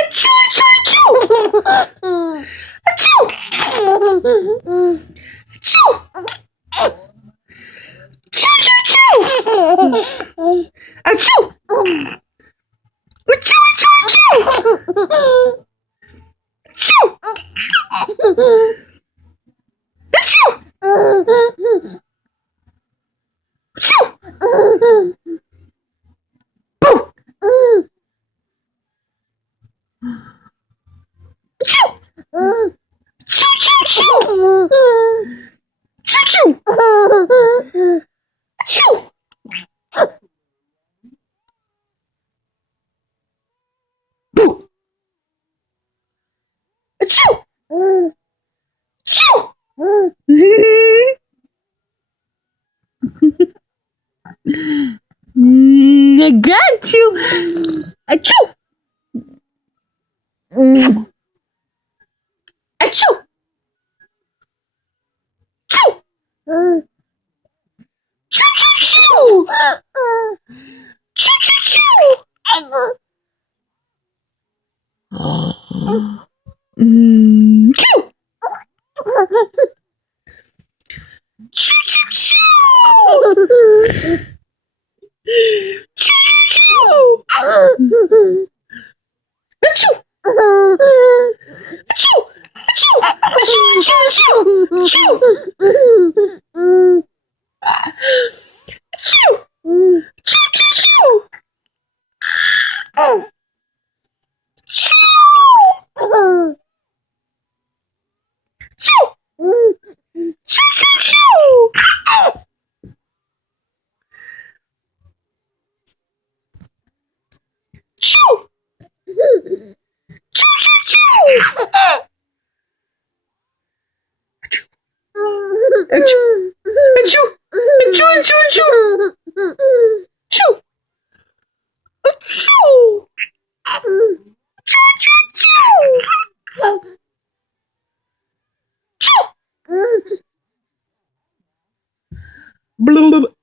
Achoo, achoo, achoo. Achoo. Achoo. Choo, choo, choo. Achoo. Achoo, achoo, achoo. Achoo. Achoo. Achoo. Boo. Achoo. Choo, choo, choo. Choo, choo. Achoo. Boo. Achoo. Achoo. I got you. Achoo. Achoo. Choo. Choo, choo, choo. Choo, choo, choo. Choo. Choo, choo, choo. Choo, choo, choo. Achoo. Achoo. Achoo. Achoo, achoo, achoo. Achoo. Achoo. Choo, choo, choo. Choo. Choo. Choo, choo, choo. Choo. Choo, choo, choo. Achoo. Achoo. Achoo, achoo, achoo. Choo. Achoo. Choo, choo, choo. Choo. Blah, blah, blah.